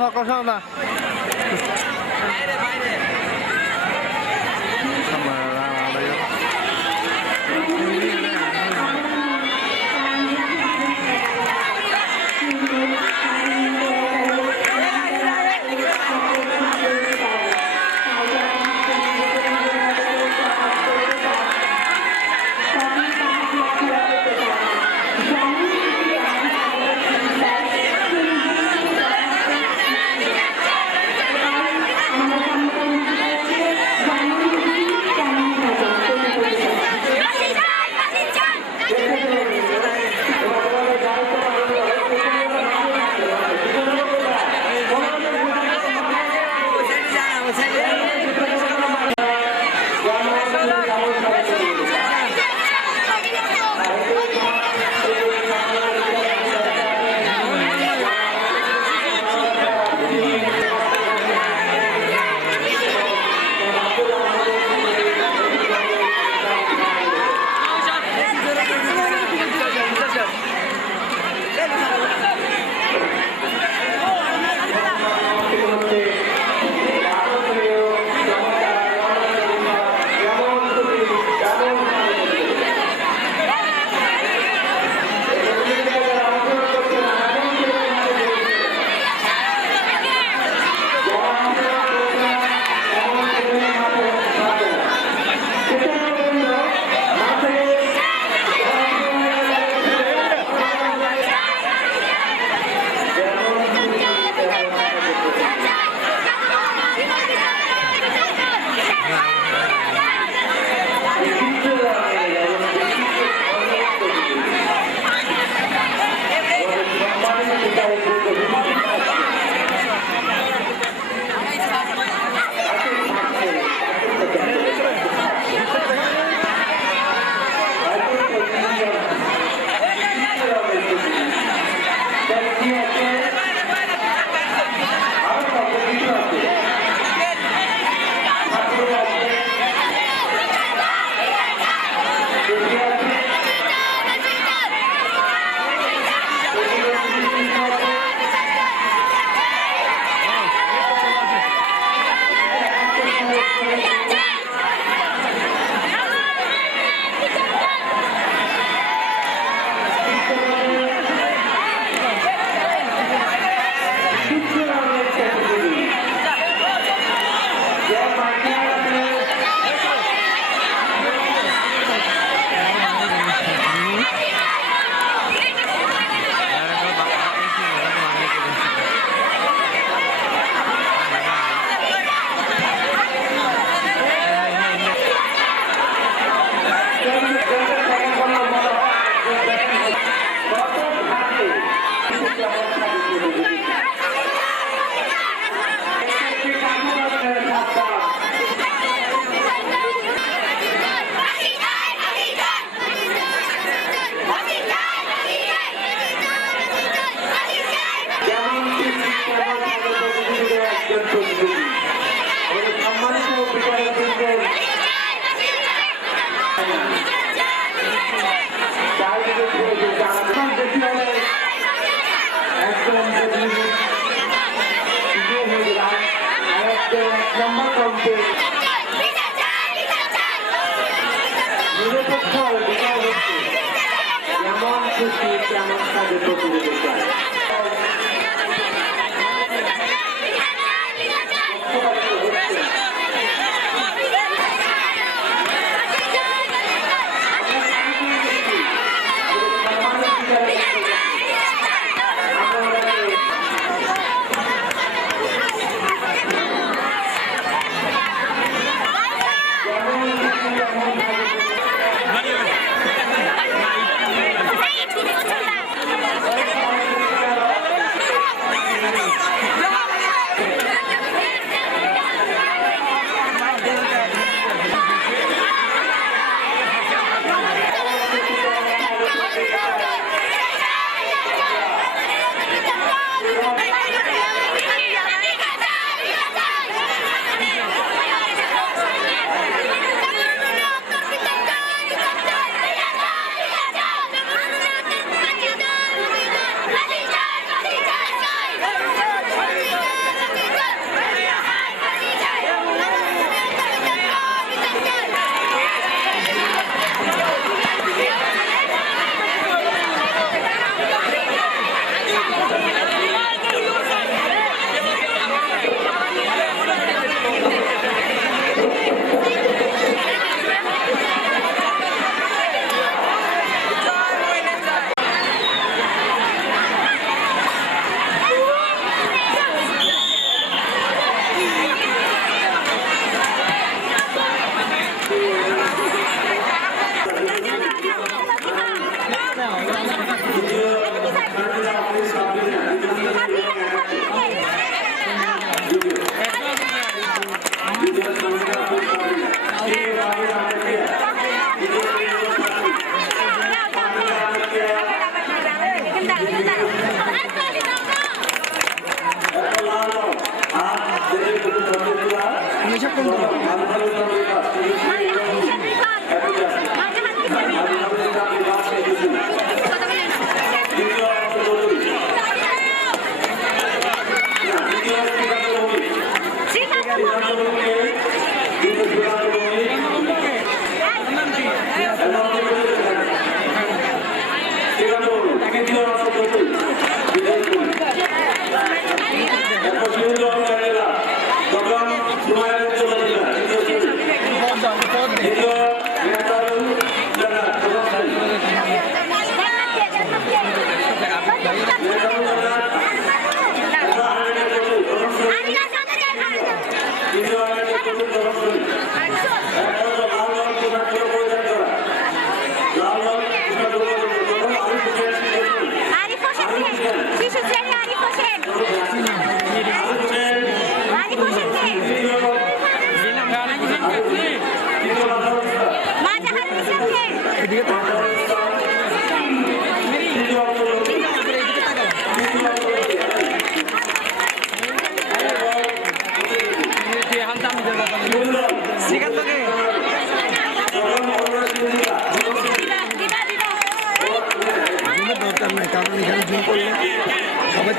সকল সব না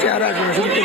চেহারা আছে শুধু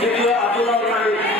Video Abdullah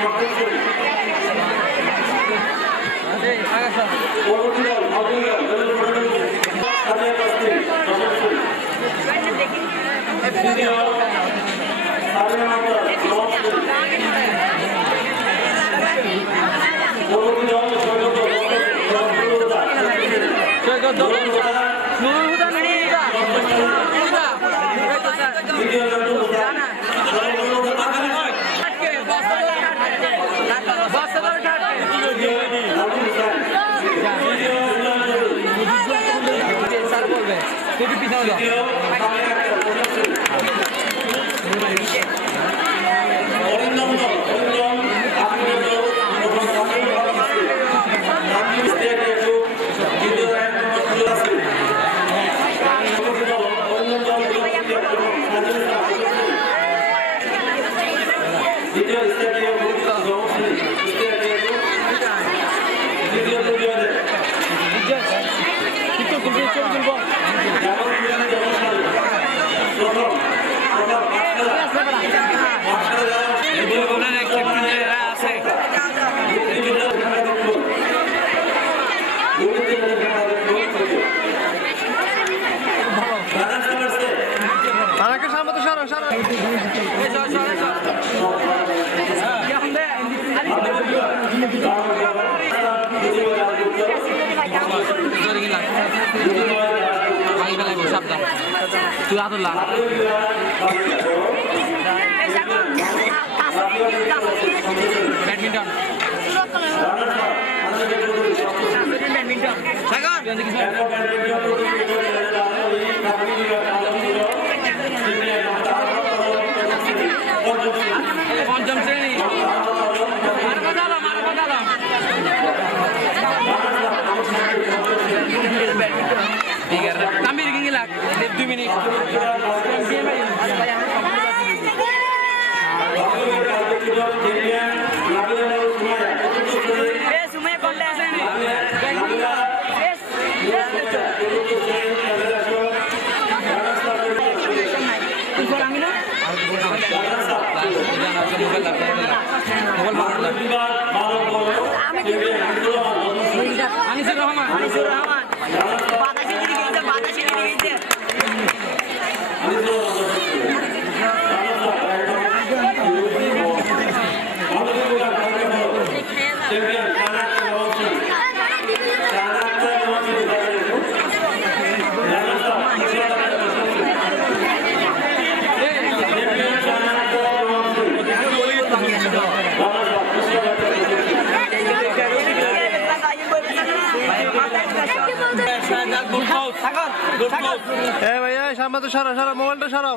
ভাইয়া সামনে তো সারা মোবাইলটা সারাও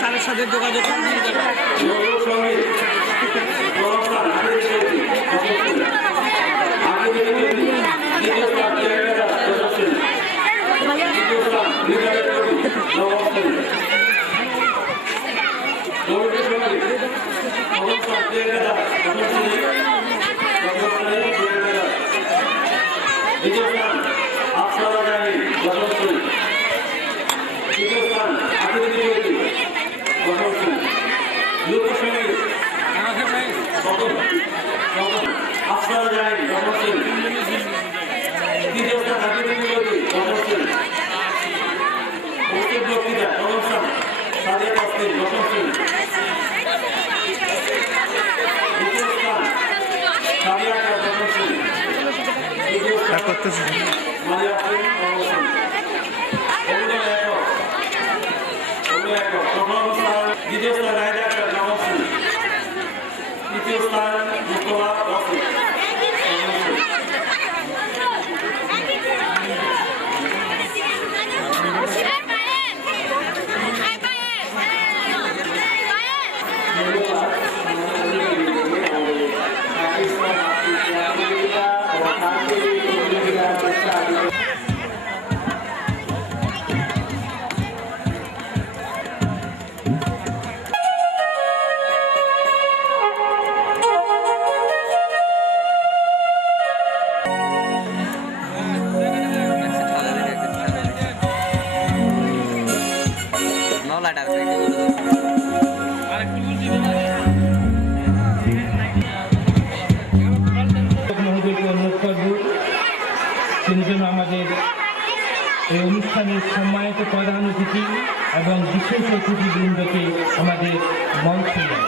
স্যারের সাথে যোগাযোগ করতেছে তিনি যেন আমাদের এই অনুষ্ঠানের সম্মানিত প্রধান অতিথি এবং বিশেষ অতিথিবৃন্দকে আমাদের মঞ্চে দেন।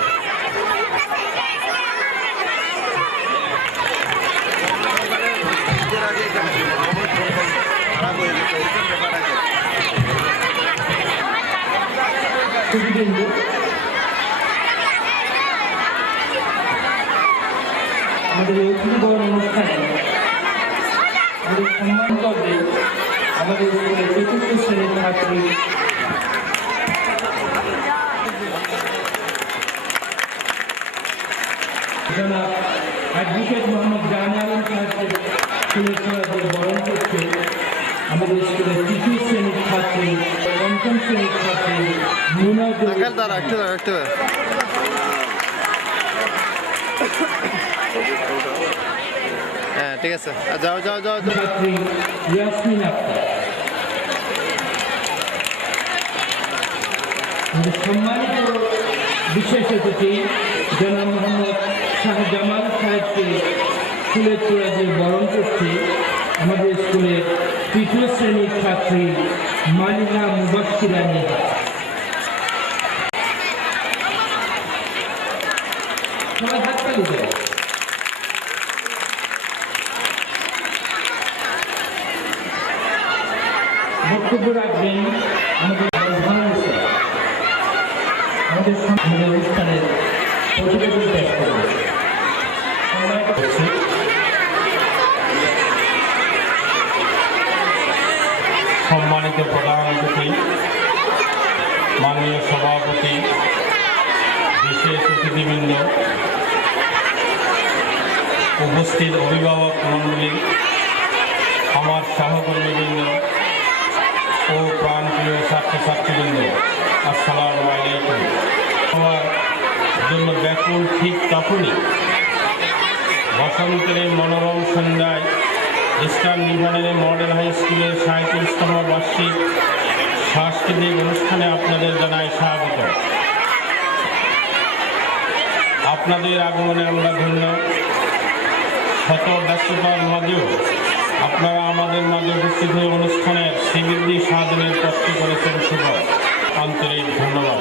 অতিথিবৃন্দ, আমাদের এই অতিথিবরণ অনুষ্ঠানে আমাদের সম্মান করবে আমাদের স্কুলের চতুর্থ শ্রেণীর ছাত্রী জনাব অ্যাডভোকেট মোহাম্মদ জাহান আলম সাহেবের স্কুলের ছোড়াদের বরণ করছে আমাদের স্কুলের তৃতীয় শ্রেণীর ছাত্রী পঞ্চম শ্রেণীর ছাত্রী হ্যাঁ ঠিক আছে, যাও যাও যাও ছাত্রী ইয়াসমিন আক্তার। সম্মানিত বিশেষ অতিথি জনাব মোহাম্মদ শাহজামাল সাহেবকে স্কুলের চূড়াদের বরণ করছে আমাদের স্কুলের তৃতীয় শ্রেণীর ছাত্রী মালিহা মুবাশশিরা নেহা। সবাই হাততালি দেয়। বক্তব্য রাখবেন আমাদের আমাদের অনুষ্ঠানের প্রতিবেদন পেশ করবেন। সম্মানিত প্রধান অতিথি মাননীয় সভাপতি, বিশেষ অতিথিবৃন্দ, উপস্থিত অভিভাবক মণ্ডলী, আমার সহকর্মীবৃন্দ ও প্রাণপ্রিয় ছাত্রছাত্রীবৃন্দ, আসসালামু আলাইকুম। আমার জন্য ব্যাকুল ঠিক তখনই বসন্তের এই মনোরম সন্ধ্যায় ইস্টার্ন ডিভিশনারি মডেল হাই স্কুলের 37তম বার্ষিক সাংস্কৃতিক অনুষ্ঠানে আপনাদের জানাই স্বাগত। আপনাদের আগমনে আমরা ধন্য। শত ব্যস্ততার মাঝেও আপনারা আমাদের মাঝে উপস্থিত হয়ে অনুষ্ঠানের শ্রীবৃদ্ধি সাধনের কষ্ট করেছেন। শুভ আন্তরিক ধন্যবাদ।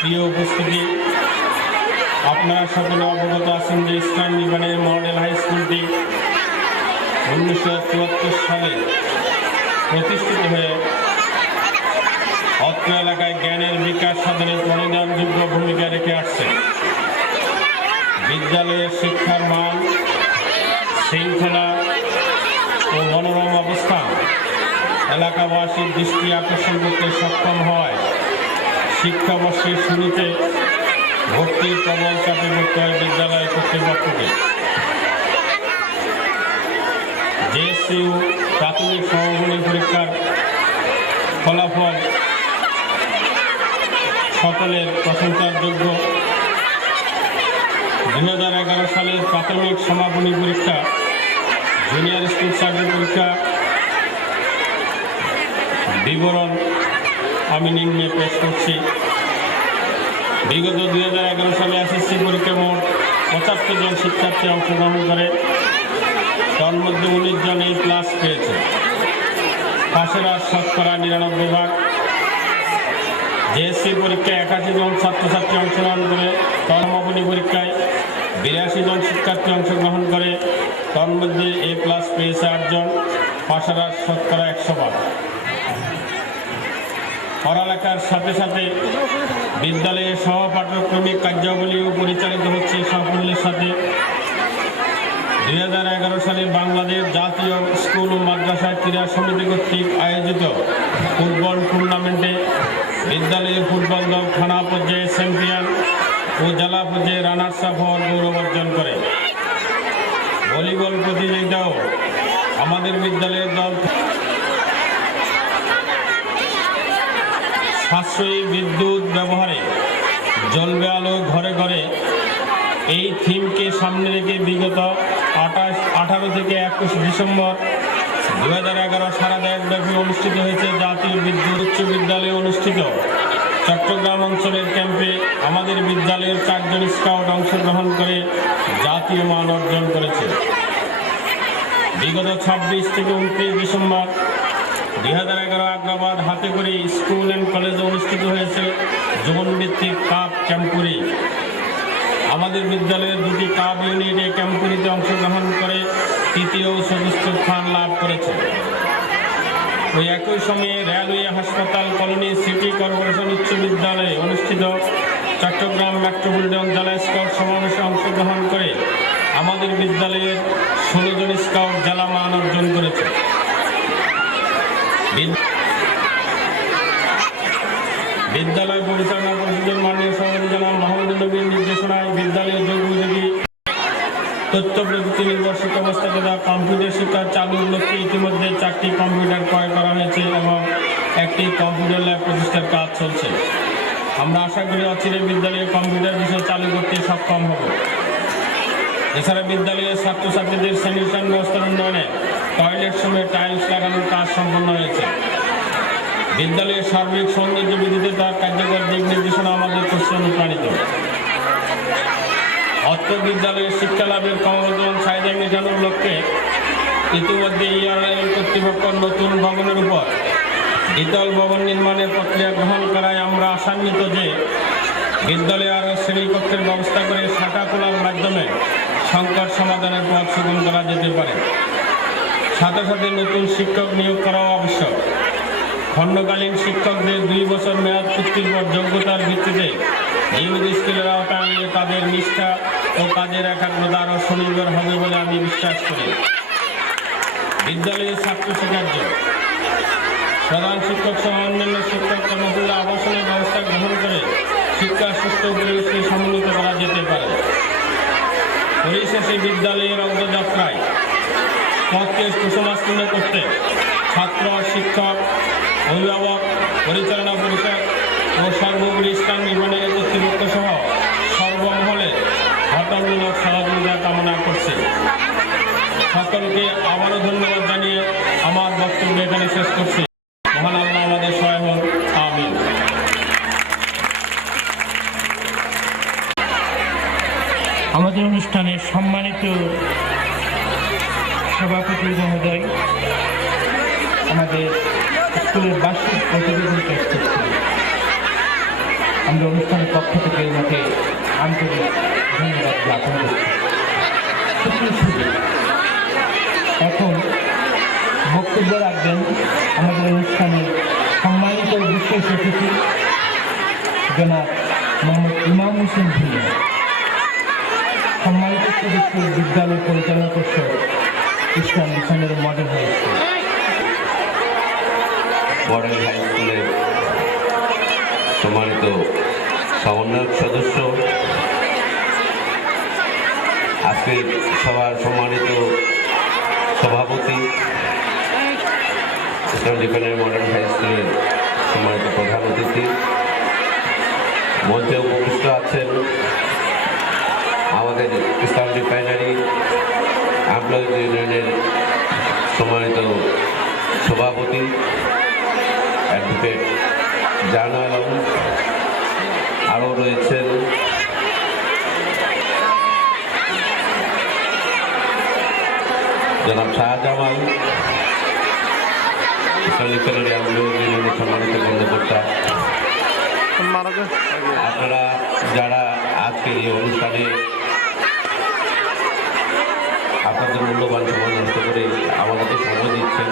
প্রিয় উপস্থিতি, আপনারা সকলে অবগত আছেন যে ইস্টার্ন ডিভিশনারি মডেল হাই স্কুলটি 1974 সালে প্রতিষ্ঠিত হয়ে অত্র এলাকায় জ্ঞানের বিকাশ সাধনে পরিণামযোগ্য ভূমিকা রেখে আসছে। বিদ্যালয়ের শিক্ষার মান, শৃঙ্খলা ও মনোরম অবস্থান এলাকাবাসীর দৃষ্টি আকর্ষণ করতে সক্ষম হয় শিক্ষাবর্ষের শুরুতে ভর্তির প্রবল চাপে পড়তে হয় বিদ্যালয় কর্তৃপক্ষকে। জেএসইউ প্রাথমিক সমাপনী পরীক্ষার ফলাফল সকলের প্রশংসার যোগ্য। 2011 সালের প্রাথমিক সমাপনী পরীক্ষা, জুনিয়র স্কুল সার্টিফিকেট পরীক্ষা বিবরণ আমি নিম্নে পেশ করছি। বিগত 2011 সালে এসএসসি পরীক্ষায় মোট 75 জন শিক্ষার্থী অংশগ্রহণ করে, তার মধ্যে 19 জন এই ক্লাস পেয়েছে। পাশের আর শতকরা 99%। জেএসসি পরীক্ষায় 81 জন ছাত্রছাত্রী অংশগ্রহণ করে, সমাপনী পরীক্ষায় 82 জন শিক্ষার্থী অংশগ্রহণ করে, তার মধ্যে এ প্লাস পেয়েছে 8 জন। পাশের আর শতকরা 100%। পড়ালেখার সাথে সাথে বিদ্যালয়ে সহপাঠ্যক্রমিক কার্যাবলীও পরিচালিত হচ্ছে সাফল্যের সাথে। 2011 সালে বাংলাদেশ জাতীয় স্কুল ও মাদ্রাসা ক্রীড়া সমিতি কর্তৃক আয়োজিত ফুটবল টুর্নামেন্টে বিদ্যালয়ের ফুটবল দল থানা পর্যায়ে চ্যাম্পিয়ন ও জেলা পর্যায়ে রানার্স আপ হওয়ার গৌরব অর্জন করে। ভলিবল প্রতিযোগিতাও আমাদের বিদ্যালয়ের দল সাশ্রয়ী বিদ্যুৎ ব্যবহারে জ্বলবে আলো ঘরে ঘরে, এই থিমকে সামনে রেখে বিগত 18 থেকে 21 ডিসেম্বর 2011 সারা দেশব্যাপী অনুষ্ঠিত হয়েছে জাতীয় বিদ্যুৎ উচ্চ বিদ্যালয়ে অনুষ্ঠিত চট্টগ্রাম অঞ্চলের ক্যাম্পে আমাদের বিদ্যালয়ের 4 জন স্কাউট অংশগ্রহণ করে জাতীয় মান অর্জন করেছে। বিগত 26 থেকে 29 ডিসেম্বর 2011 আগ্রাবাদ হাতে করে স্কুল অ্যান্ড কলেজে অনুষ্ঠিত হয়েছে জোন ভিত্তিক কাপ ক্যাম্পুরি। আমাদের বিদ্যালয়ের 2টি কাপ ইউনিট এই ক্যাম্পুরিতে অংশগ্রহণ করে তৃতীয় ও চতুর্থ স্থান লাভ করেছে। ওই একই সময়ে রেলওয়ে হাসপাতাল কলোনি সিটি কর্পোরেশন উচ্চ বিদ্যালয়ে অনুষ্ঠিত চট্টগ্রাম মেট্রোপলিটন জেলা স্কাউট সমাবেশে অংশগ্রহণ করে আমাদের বিদ্যালয়ের 16 জন স্কাউট জেলা মান অর্জন করেছে। বিদ্যালয় পরিচালনা পরিষদের মাননীয় সভাপতি জনাব মাহমুদুল নবীর নির্দেশনায় বিদ্যালয়ের যুগোপযোগী তথ্য প্রযুক্তি নির্ভর শিক্ষা ব্যবস্থা তথা কম্পিউটার শিক্ষা চালুর লক্ষ্যে ইতিমধ্যে 4টি কম্পিউটার ক্রয় করা হয়েছে এবং একটি কম্পিউটার ল্যাব প্রতিষ্ঠার কাজ চলছে। আমরা আশা করি অচিরে বিদ্যালয়ে কম্পিউটার বিষয় চালু করতে সক্ষম হব। এছাড়া বিদ্যালয়ের ছাত্রছাত্রীদের স্যানিটেশন ব্যবস্থার উন্নয়নে টয়লেট সময়ে টাইলস লাগানোর কাজ সম্পন্ন হয়েছে। বিদ্যালয়ের সার্বিক সৌন্দর্য বৃদ্ধিতে তার কার্যকর দিক নির্দেশনা আমাদের করছে অনুপ্রাণিত। অত্র বিদ্যালয়ের শিক্ষা লাভের ক্রমবর্ধমান চাহিদা মেটানোর লক্ষ্যে ইতিমধ্যে ইআরএল কর্তৃপক্ষ নতুন ভবনের উপর দ্বিতল ভবন নির্মাণের প্রক্রিয়া গ্রহণ করায় আমরা আশান্বিত যে বিদ্যালয়ে আরও শ্রেণীকক্ষের ব্যবস্থা করে শাখা খোলার মাধ্যমে সংকট সমাধানের পথ সুগম করা যেতে পারে। সাথে সাথে নতুন শিক্ষক নিয়োগ করাও আবশ্যক। খণ্ডকালীন শিক্ষকদের 2 বছর মেয়াদ চুক্তির পর যোগ্যতার ভিত্তিতে নিয়মিত স্কুলের আওতায় আনলে তাদের নিষ্ঠা ও কাজের একাগ্রতা আরও সুনির্ভর হবে বলে আমি বিশ্বাস করি। বিদ্যালয়ের ছাত্র শিক্ষার্থী প্রধান শিক্ষক সহ অন্যান্য শিক্ষক কর্মচারী আবাসনের ব্যবস্থা গ্রহণ করে শিক্ষা সুস্থ পরিবেশকে সমন্বিত করা যেতে পারে। পরিশেষে বিদ্যালয়ের অগ্রযাত্রায় পথকে সুসমাস্তীর্ণ করতে ছাত্র, শিক্ষক, অভিভাবক, পরিচালনা পরিষদ ও সর্বোপরি স্থান নির্মাণের কর্তৃপক্ষ সহ সর্বমহলে গঠনমূলক সহযোগিতা কামনা করছে। সকলকে আবারও ধন্যবাদ জানিয়ে আমার বক্তব্য এখানে শেষ করছি। মহান আল্লাহ আমাদের সহায় হন, আমিন। আমাদের অনুষ্ঠানের সম্মানিত সভাপতি মহোদয় আমাদের স্কুলের বার্ষিক প্রতিবেদন পেশ করছেন। আমরা অনুষ্ঠানের পক্ষ থেকে ওনাকে আন্তরিক ধন্যবাদ জ্ঞাপন করছি। এখন বক্তব্য রাখবেন আমাদের অনুষ্ঠানে সম্মানিত বিশেষ অতিথি জনাব মোহাম্মদ ইমাম হোসেন ভূঁইয়া, সম্মানিত সদস্য বিদ্যালয় পরিচালনা পরিষদ ইসলাম মিশনের model high school. Model high স্কুলের সম্মানিত সমন্বয়ক সদস্য, আজকের সভার সম্মানিত সভাপতি, ইসলাম ডিফেন্ডের মডেল হাই স্কুলের সম্মানিত প্রধান অতিথি, মঞ্চে উপবিষ্ট আছেন আমাদের ইসলাম রিফাইনারি এমপ্লয়িজ ইউনিয়নের সম্মানিত সভাপতি অ্যাডভোকেট জাহানারা আলম, আরও রয়েছেন জনাব শাহজামাল, ইসলাম রিফাইনারি এমপ্লয়িজ ইউনিয়নের সম্মানিত কর্মকর্তা। আপনারা যারা আজকে এই অনুষ্ঠানে আপনাদের মূল্যবান সময় নষ্ট করে আমাদেরকে সময় দিচ্ছেন,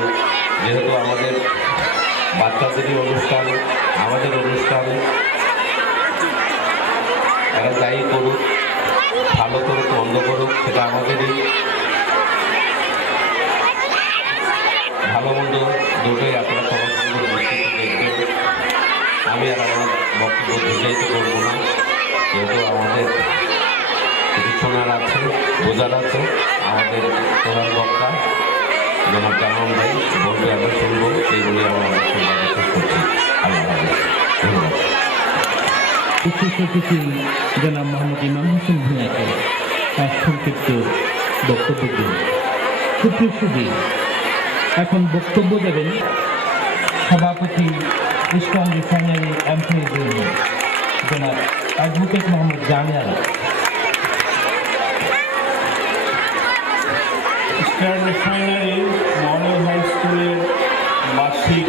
যেহেতু আমাদের বাচ্চাদেরই অনুষ্ঠান, আমাদের অনুষ্ঠান, তারা যাই করুক, ভালো করুক মন্দ করুক, সেটা আমাদেরই, ভালো মন্দ দুটোই আপনারা সবার সঙ্গে দেখবেন। আমি আর আমার বক্তব্য দীর্ঘায়িত করবো না, যেহেতু আমাদের কিছু শোনার আছে, বোঝার আছে। আমাদের প্রধান বক্তা জনাব জামান ভাই বলবে, আমরা শুনবো, সেইগুলি আমরা শেষ করছি। আল্লাহ হাফেজ, ধন্যবাদ। বিশেষ অতিথি জনাব মোহাম্মদ ইমাম হোসেন ভূঁইয়াকে তার সংক্ষিপ্ত বক্তব্য দিন। সুপ্রিয়, এখন বক্তব্য দেবেন সভাপতি ইসলাম রিফাইনারি এমপ্লয়িজ ইউনিয়ন জনাব advocate Mohammad Jahanara Alam. Eastern refinery model high স্কুলের বার্ষিক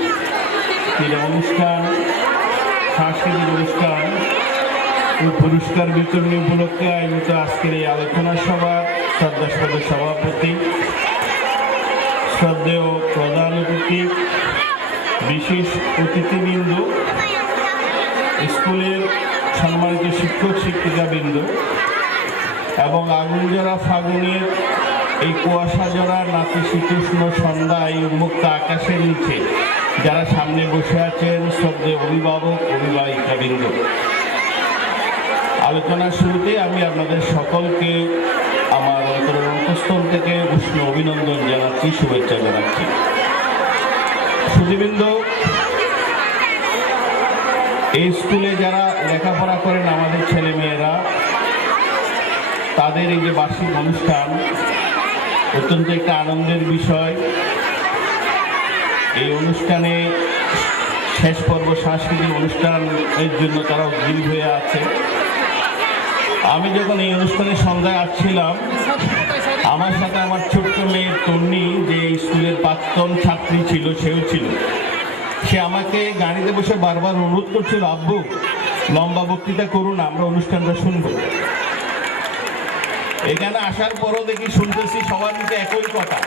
ক্রীড়া অনুষ্ঠান, সাংস্কৃতিক অনুষ্ঠান ও পুরস্কার বিতরণী উপলক্ষে আয়োজিত আজকের এই আলোচনা সভা শ্রদ্ধাস্পদ সভাপতি, শ্রদ্ধেয় প্রধান অতিথি, বিশেষ অতিথিবৃন্দ, স্কুলের সম্মানিত শিক্ষক শিক্ষিকাবৃন্দ এবং আগুনজোড়া ফাগুনের এই কুয়াশা জড়া নাতিশীতোষ্ণ সন্ধ্যায় উন্মুক্ত আকাশের নিচে যারা সামনে বসে আছেন, শ্রদ্ধেয় অভিভাবক, অভিভাবিকাবৃন্দ, আলোচনার শুরুতে আমি আপনাদের সকলকে আমার অন্তরের অন্তঃস্থল থেকে উষ্ণ অভিনন্দন জানাচ্ছি, শুভেচ্ছা জানাচ্ছি। সুধীবৃন্দ, এই স্কুলে যারা লেখাপড়া করেন আমাদের ছেলে মেয়েরা, তাদের এই যে বার্ষিক অনুষ্ঠান অত্যন্ত একটা আনন্দের বিষয়। এই অনুষ্ঠানে শেষ পর্ব সাংস্কৃতিক অনুষ্ঠানের জন্য তারা উদ্গ্রীব হয়ে আছে। আমি যখন এই অনুষ্ঠানে সন্ধ্যায় আসছিলাম, আমার সাথে আমার ছোট্ট মেয়ের তন্নি, যে স্কুলের প্রাক্তন ছাত্রী ছিল, সেও ছিল। সে আমাকে গাড়িতে বসে বারবার অনুরোধ করছিল, আব্বু লম্বা বক্তৃতা করুন, আমরা অনুষ্ঠানটা শুনব। এখানে আসার পরও দেখি শুনতেছি সবার মুখে একই কথা।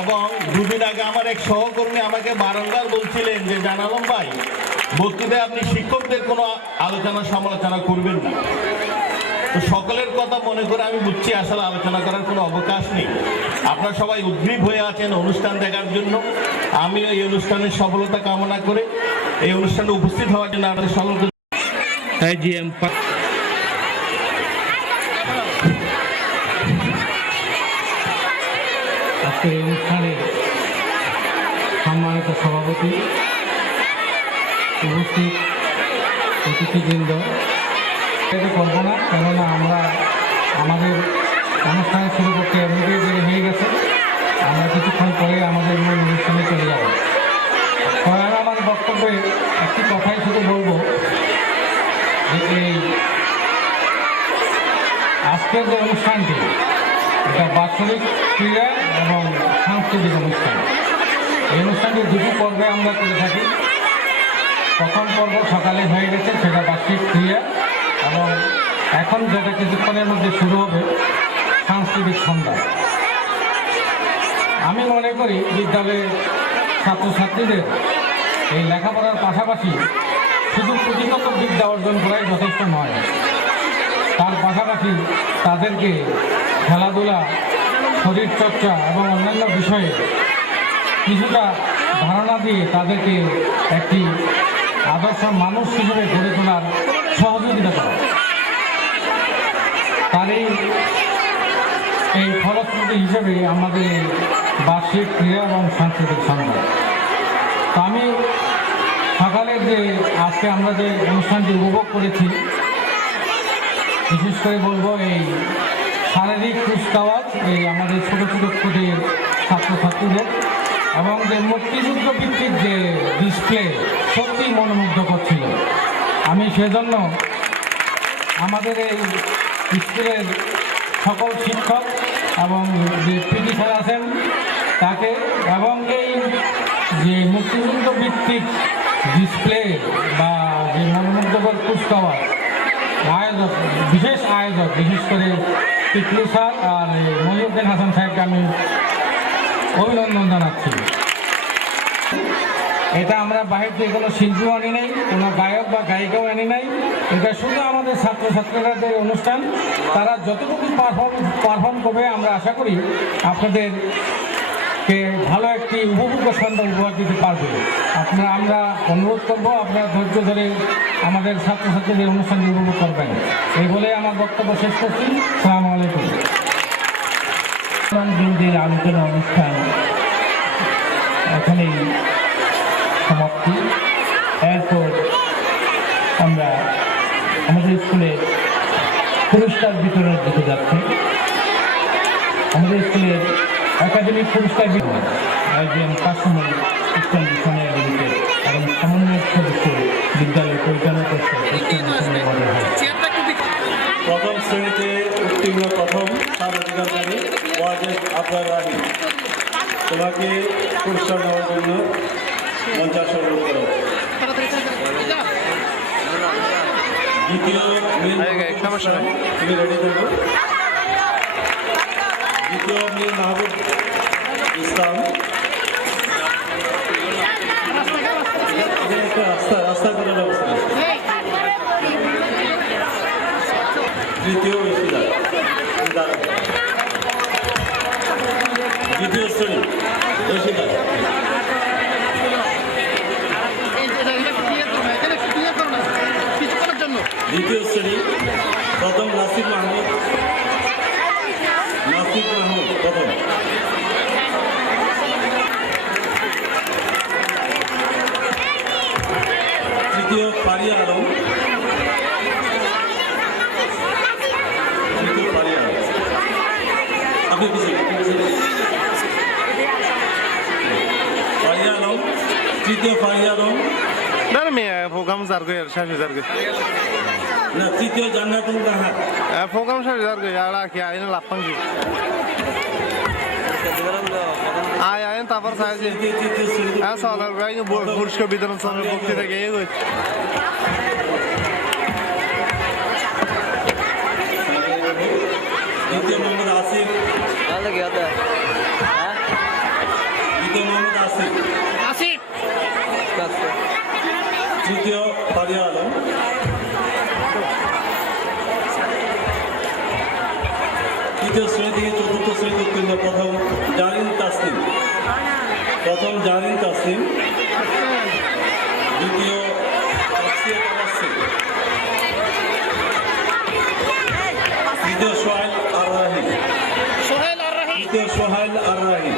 এবং দুদিন আগে আমার এক সহকর্মী আমাকে বারংবার বলছিলেন যে জানালাম ভাই, বক্তৃতায় আপনি শিক্ষকদের কোনো আলোচনা সমালোচনা করবেন না। তো সকলের কথা মনে করে আমি বুঝছি আসলে আলোচনা করার কোনো অবকাশ নেই। আপনারা সবাই উদ্গ্রীব হয়ে আছেন অনুষ্ঠান দেখার জন্য। আমি এই অনুষ্ঠানের সফলতা কামনা করে এই অনুষ্ঠানে উপস্থিত হওয়ার জন্য আপনাদের সকলকে আজকের এই অনুষ্ঠানের সম্মানিত সভাপতি, উপস্থিত অতিথিবৃন্দ, এটা করবো না, কেননা আমরা আমাদের অনুষ্ঠান শুরু করতে এমনিতেই দেরি হয়ে গেছে। আমরা কিছুক্ষণ পরে আমাদের মূল অনুষ্ঠানে চলে যাব। তবে আমার বক্তব্যে একটি কথাই শুধু বলবো যে এই আজকের যে অনুষ্ঠানটি, এটা বাৎসরিক ক্রীড়া এবং সাংস্কৃতিক অনুষ্ঠান। এই অনুষ্ঠানটি দুটি পর্বে আমরা করে থাকি। প্রথম পর্ব সকালে হয়ে গেছে, সেটা বার্ষিক ক্রিয়া, এবং এখন যেটা কিছুক্ষণের মধ্যে শুরু হবে সাংস্কৃতিক সন্ধ্যা। আমি মনে করি বিদ্যালয়ের ছাত্রছাত্রীদের এই লেখাপড়ার পাশাপাশি শুধু পুঁথিগত বিদ্যা অর্জন করাই যথেষ্ট নয়, তার পাশাপাশি তাদেরকে খেলাধুলা, শরীরচর্চা এবং অন্যান্য বিষয়ে কিছুটা ধারণা দিয়ে তাদেরকে একটি আদর্শ মানুষ হিসেবে গড়ে তোলার সহযোগিতা করা। তারই এই ফলশ্রুতি হিসেবে আমাদের বার্ষিক ক্রীড়া এবং সাংস্কৃতিক সন্ধ্যা। তো আমি সকালের যে আজকে আমরা যে অনুষ্ঠানটি উপভোগ করেছি, বিশেষ করে বলবো এই শারীরিক কুচকাওয়াজ এই আমাদের ছোটো ছোটো ক্ষুদে ছাত্রছাত্রীদের, এবং যে মুক্তিযুদ্ধ ভিত্তিক যে ডিসপ্লে সত্যি মনোমুগ্ধ করছিল। আমি সেজন্য আমাদের এই স্কুলের সকল শিক্ষক এবং যে পিটি স্যার আছেন তাকে, এবং এই যে মুক্তিযুদ্ধ ভিত্তিক ডিসপ্লে বা যে মনোমুগ্ধকর কুচকাওয়াজ আয়োজক, বিশেষ আয়োজক, বিশেষ করে টিকলু স্যার আর মহিউদ্দিন হাসান সাহেবকে আমি অভিনন্দন জানাচ্ছি। এটা আমরা বাহির থেকে কোনো শিল্পীও আনি নাই, কোনো গায়ক বা গায়িকাও আনি নাই। এটা শুধু আমাদের ছাত্রছাত্রীদের অনুষ্ঠান। তারা যতটুকু পারফর্ম করবে আমরা আশা করি আপনাদেরকে ভালো একটি উপভোগ্য সন্ধ্যা উপহার দিতে পারবে। আমরা অনুরোধ করবো আপনারা ধৈর্য ধরে আমাদের ছাত্রছাত্রীদের অনুষ্ঠানটি উপভোগ করবেন। এই বলে আমার বক্তব্য শেষ করছি। আসসালামু আলাইকুম। দিনদের আলোচনা অনুষ্ঠান এখানেই সমাপ্তি। এরপর আমরা আমাদের স্কুলের পুরস্কার বিতরণের দিকে যাচ্ছি। আমাদের স্কুলের একাডেমিক পুরস্কার বিতরণ একজন কাস্টমার স্কুল বিষয় লিমিটেড এবং সমন্বয়ক সদস্য বিদ্যালয় পরিচালনা করছে। প্রথম শ্রেণীতে উত্তীর্ণ প্রথম স্বাগতিকারী ওয়াজেদ আবরার রাহি, তোমাকে পুরস্কার দেওয়ার জন্য মঞ্চে আসা অনুরোধ করা হচ্ছে। দ্বিতীয় তুমি রেডি থাকো। দ্বিতীয় মীর মাহবুব ইসলাম, একটা রাস্তা করে ব্যবস্থা। তৃতীয় দ্বিতীয় শ্রেণী রশিদা। দ্বিতীয় শ্রেণী প্রথম নাসির মাহমুদ প্রথম। তৃতীয় ফারিয়া আলম। আপনি ফারিয়া আলম, তৃতীয় ফারিয়া আলম না, তৃতীয় জান্নাতুল বাহার। program saya juga gaya ala kia ini lapang sih. Ayah tapar saya sih. Soalnya kayaknya burus ke bidang sama bukti deh kayak gue. দ্বিতীয় মোহাম্মদ আসিফ। দ্বিতীয় মোহাম্মদ আসিফ। তৃতীয় ফারিয়া আলম। তৃতীয় শ্রেণী থেকে চতুর্থ শ্রেণী উত্তীর্ণ প্রথম জারিন তাসলিম, দ্বিতীয় তাফসিয়া তাবাসসুম, তৃতীয় সোহেল আর রাহি, তৃতীয় সোহেল আর রাহি,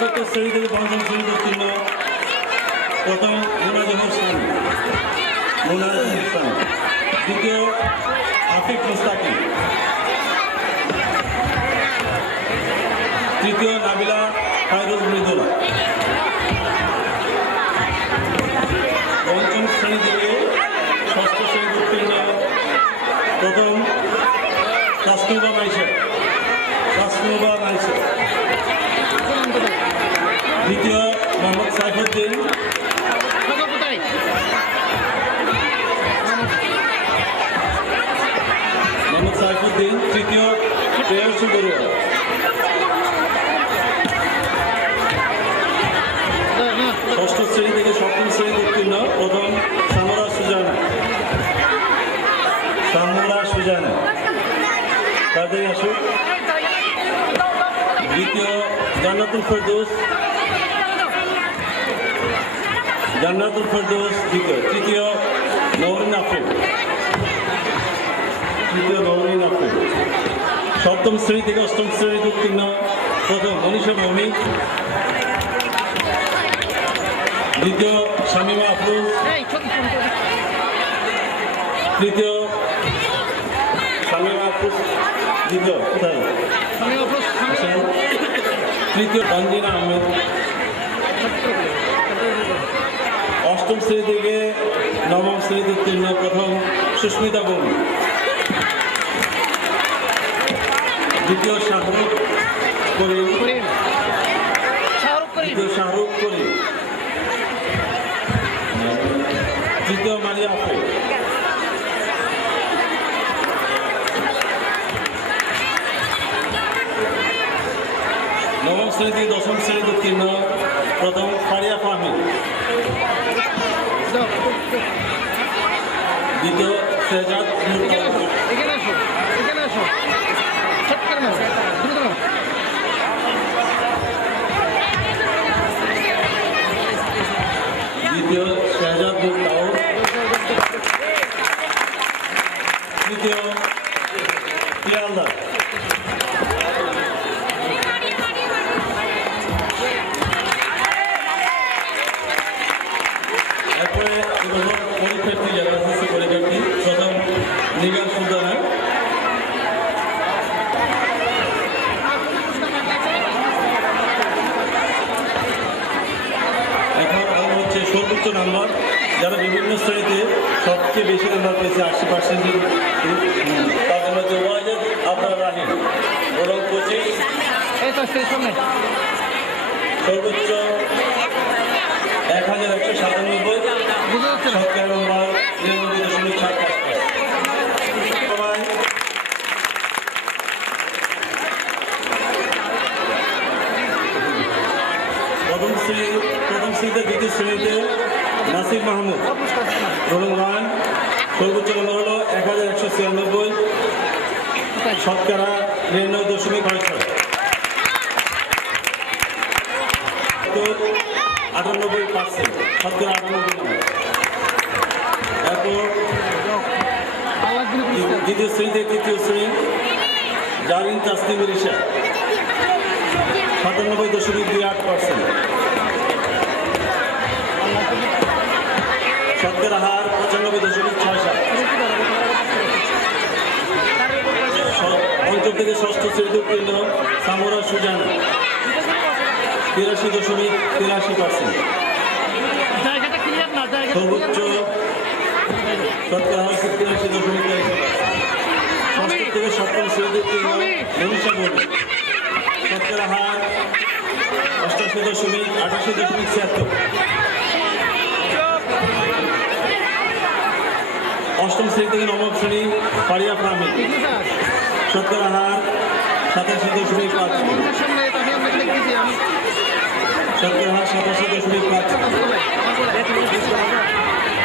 চতুর্থ শ্রেণী থেকে পঞ্চম শ্রেণীতে উত্তীর্ণ প্রথম মোনাজেহর সানি, মোনাজেহর সানি, দ্বিতীয় আফিক মুস্তাকিম, তৃতীয় নাবিলা ফাইরুজ মৃদুলা, পঞ্চম শ্রেণী থেকে ষষ্ঠ শ্রেণীতে উত্তীর্ণ প্রথম তাসনুবা মাইশা, তাসনুবা মাইশা, দ্বিতীয় মোহাম্মদ সাইফুদ্দিন, মোহাম্মদ সাইফুদ্দিন, তৃতীয় প্রেয়সী বড়ুয়া, ষষ্ঠ শ্রেণী থেকে সপ্তম শ্রেণীতে উত্তীর্ণ প্রথম সামরা সুজানা, সামরা সুজানা, তাদের আসুক, দ্বিতীয় জান্নাতুল ফেরদৌস, জান্নাতুল ফেরদৌস দ্বিতীয়, তৃতীয় নওরিন আফরিন, তৃতীয় নওরিন আফরিন, সপ্তম শ্রেণী থেকে অষ্টম শ্রেণীতে উত্তীর্ণ প্রথম মনীষা ভৌমিক, দ্বিতীয় শামিমা আফরোজ, তৃতীয় শামিমা আফরোজ, দ্বিতীয় কোথায় তৃতীয় তানজিনা আহমেদ, অষ্টম শ্রেণী থেকে নবম শ্রেণীতে উত্তীর্ণ প্রথম সুস্মিতা বর্মা, দ্বিতীয় শাহরুখ করিম, দ্বিতীয় শাহরুখ করিম, তৃতীয় মারিয়া আফরিন, নবম শ্রেণী থেকে দশম শ্রেণীতে উত্তীর্ণ প্রথম ফারিয়া ফাহমি, দ্বিতীয় শেহজাদ দ্বিতীয় শেহজাদ তাউর, তৃতীয় পিয়ালদার, এরপরে পরীক্ষার্থী যারা এসএসসি পরীক্ষার্থী প্রথম নিগার সুলতানা, এখন আমার হচ্ছে সর্বোচ্চ নাম্বার যারা বিভিন্ন শ্রেণীতে সবচেয়ে বেশি নাম্বার পেয়েছে 80%, তাদের মধ্যে ওয়াজেদ আবরার রাহিম বরং 25, সর্বোচ্চ 1197, শতকরা নম্বর 99.75। প্রথম শ্রেণীতে দ্বিতীয় শ্রেণীতে নাসির মাহমুদ রোল 1, সর্বোচ্চ নম্বর হলো 1196, শতকরা 99.56, 98%, শতকরা 98 নম্বর। এরপর দ্বিতীয় শ্রেণীতে তৃতীয় শ্রেণী জারিন তাসলিম রিশা 97.28%, শতকরা হার 95.67। পঞ্চম থেকে ষষ্ঠ শ্রেণীতে উত্তীর্ণ সামরা সুজানা 83.83%, সর্বোচ্চ শতকরা হার 83.83%। ষষ্ঠ থেকে সপ্তম শ্রেণীতে উত্তীর্ণ মনীষা বর্মা শতকরা হার 88.76। অষ্টম শ্রেণী থেকে নবম শ্রেণী ফারিয়া ফাহমি শতকরা হার 87.5, শতকরা হার 87.5।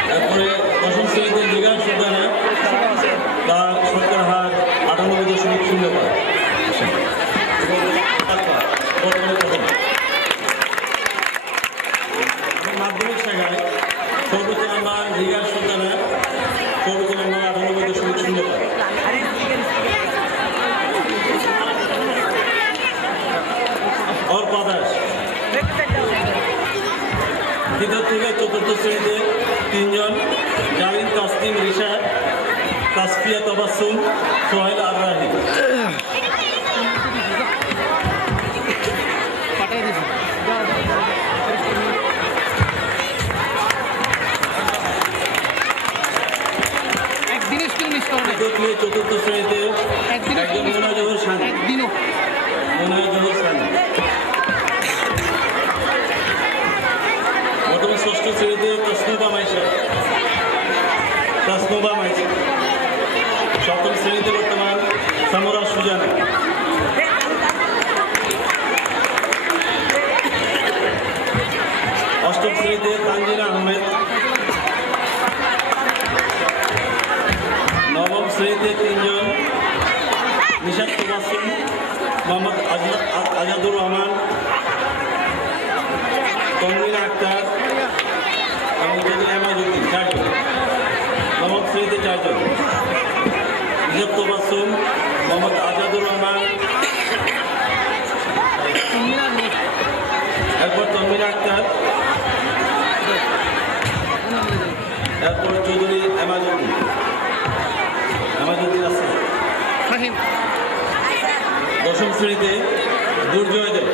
তারপরে দশম শ্রেণীতে নিগার সুলতানা তার শতকরা হার 98.05। শ্রেণীতে 3 জন, জামিন তাসনিম রিশা, তাসফিয়া তাবাসসুম, সোহেল আর রাহি। তৃতীয় চতুর্থ শ্রেণীতে একজন মোনাজহর সানি, মোনাজহর সানি। প্রথমে ষষ্ঠ শ্রেণীতে তাসনুবা মাইশা, তাসনুবা মাইশা। সপ্তম শ্রেণীতে বর্তমান সামরা সুজানা। অষ্টম শ্রেণীতে তানজিনা আহমেদ। নবম শ্রেণীতে 3 জন, নিশাত তাবাসসুম, মোহাম্মদ আজাদুর রহমান, তনমিনা আক্তার এবং এমাজউদ্দিন, 4 জন। নবম শ্রেণীতে 4 জন, নিশাত তাবাসসুম, মোহাম্মদ আজাদুর রহমান, এরপর তনমিনা আক্তার, এরপর চৌধুরী এমাজউদ্দিন আছে। দশম শ্রেণীতে দুর্জয় দেব,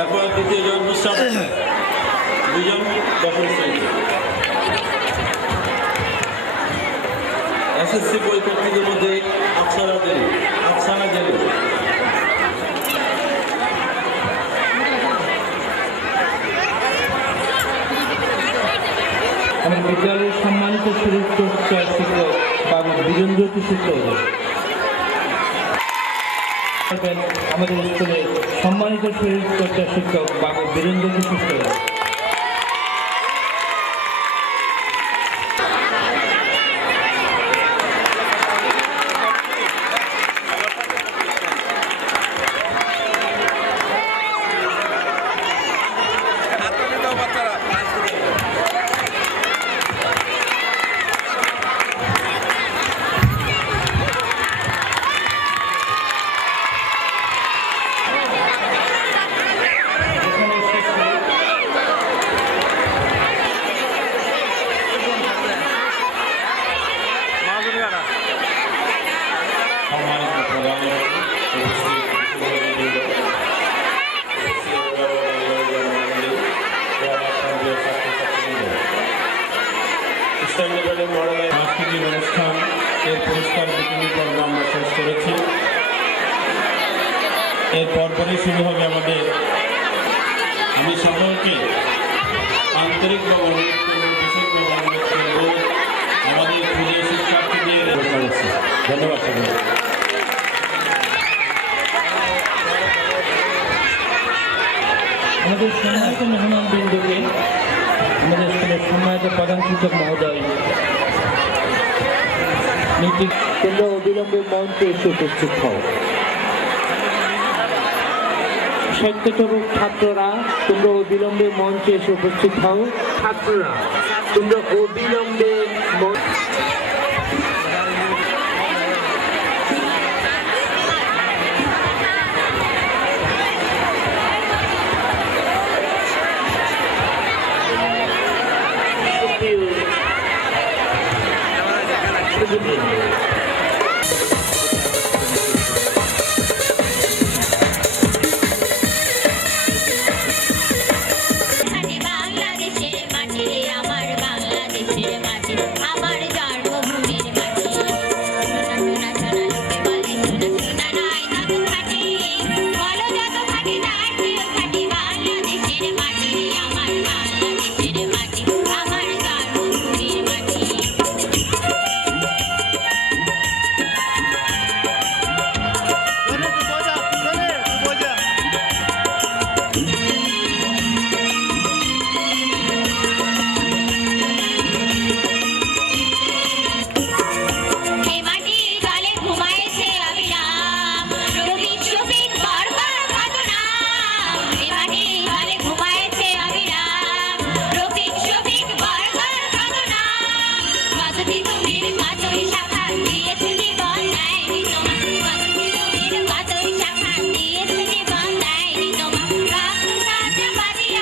এরপর দ্বিতীয় জন মুশারফ, 2 জন দশম শ্রেণীতে। এসএসসি পরীক্ষার্থীদের মধ্যে আফসানা জেলি। আমার বিদ্যালয়ের সম্মানিত শরীর চর্চা শিক্ষক বাবু বীরেন্দ্র কিশোর চৌধুরী। আমাদের স্কুলের সম্মানিত শরীর চর্চা শিক্ষক বাবু বীরেন্দ্র কিশোর চৌধুরী। সাংস্কৃতিক অনুষ্ঠান এর পুরস্কার বিতরণী পর্ব আমরা শেষ করেছি। এর পরপরই শুরু হবে আমাদের। আমি সকলকে আন্তরিকভাবে অনুরোধ করব, বিশেষভাবে অনুরোধ করব আমাদের প্রিয় শিক্ষার্থীদের। ধন্যবাদ সকলকে। আমাদের সম্মানিত মেহমানবৃন্দকে, আমাদের স্কুলের সম্মানিত প্রধান শিক্ষক মহোদয় নীতি কেন্দ্র অবিলম্বে মঞ্চে এসে উপস্থিত হও। স্বেচ্ছাসেবক ছাত্ররা তোমরা অবিলম্বে মঞ্চে এসে উপস্থিত হও। ছাত্ররা তোমরা অবিলম্বে Maria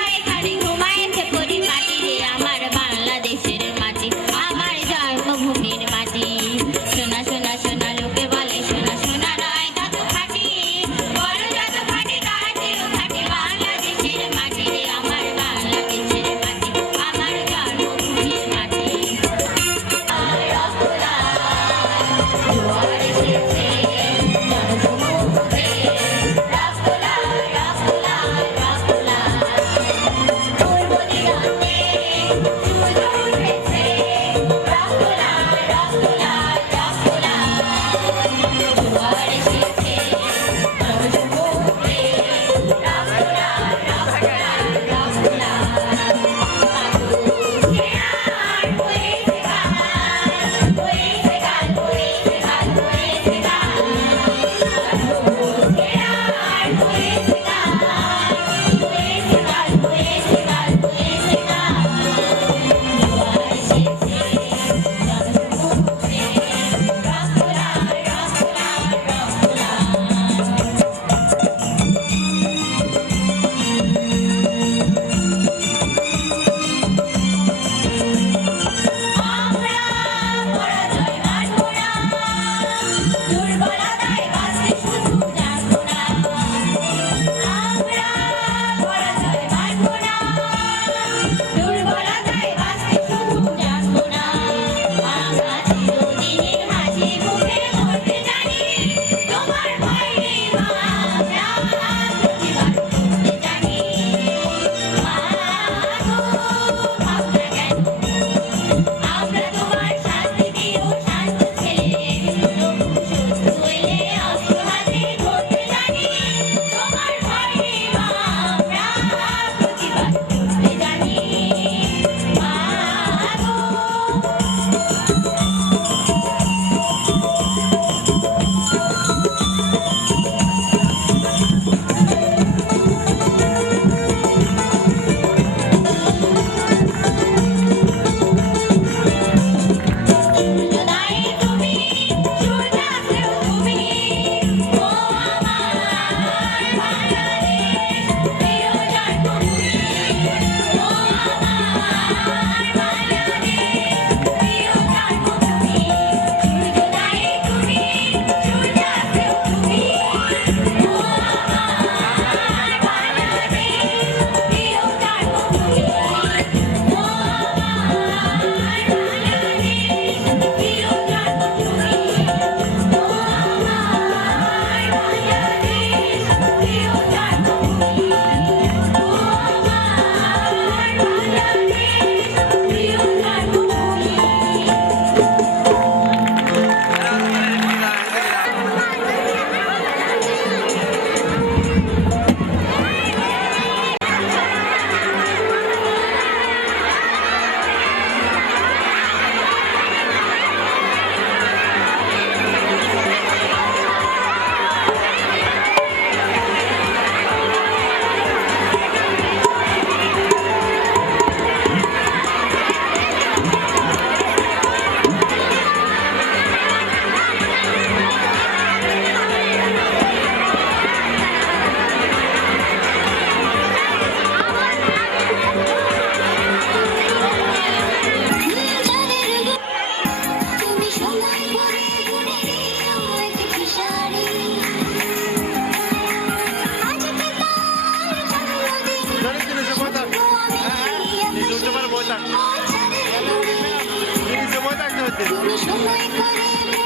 তুমি সময় করে